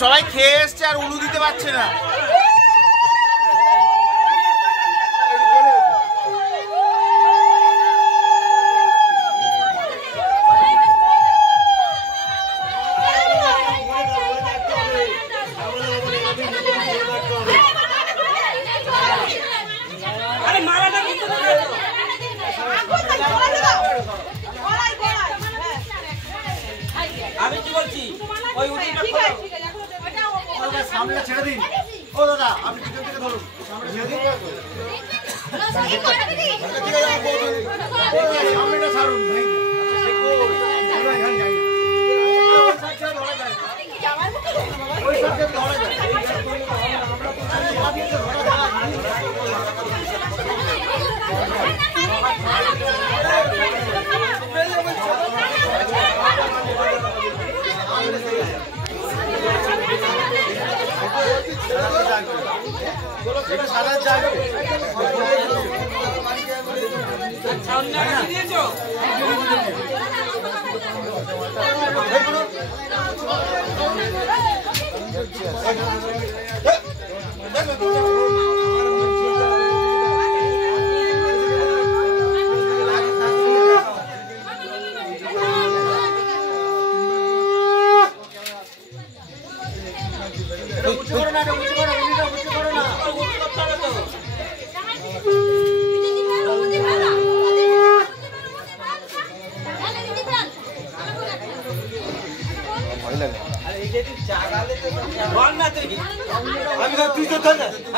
সবাই খেয়ে এসছে আর উলু দিতে পারছে না। আমি কি বলছি ওই উঠিটা সামনে ছেড়ে দিন। ও দাদা আপনি পিছন থেকে ধরুন, সামনে ছেড়ে দিন। সামনেটা ছাড়ুন।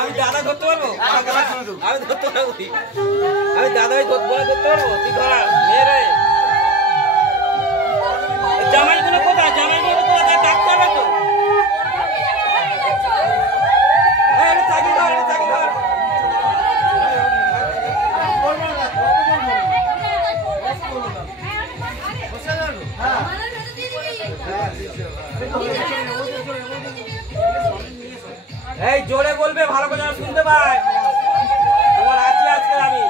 আমি দাদা ধরতে পারবো, আমি ধরতে পারবো, আমি দাদাই ধরতে পারবো। তুই ধরা মেয়েরে জামাইগুলো কোথায়, জামাইগুলো কোথায় ডাক্তার তো চাকরি ধর, চাকরি ধর। এই জোরে বলবে, ভালো করে শুনতে পাই। তোমার আছি আজকে আমি।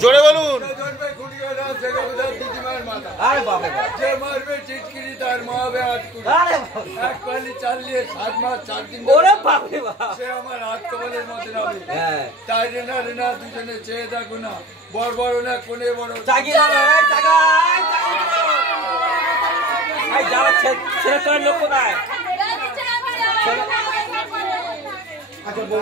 জোরে বলুন। আরে বাবা, যে মারবে চিটকিরি তার মা হবে আটকুড়ি। এক পালি চালিয়ে 7 মাস 4 দিন ওরে বাপরে বাপ, সে আমার হাত কবলের মধ্যে হবে। তাই রেনা রেনা দুজনে চেয়ে থাকো না, বড় বড় না কোনে বড় যারা ছেলে লোক কোথায়? আচ্ছা বউ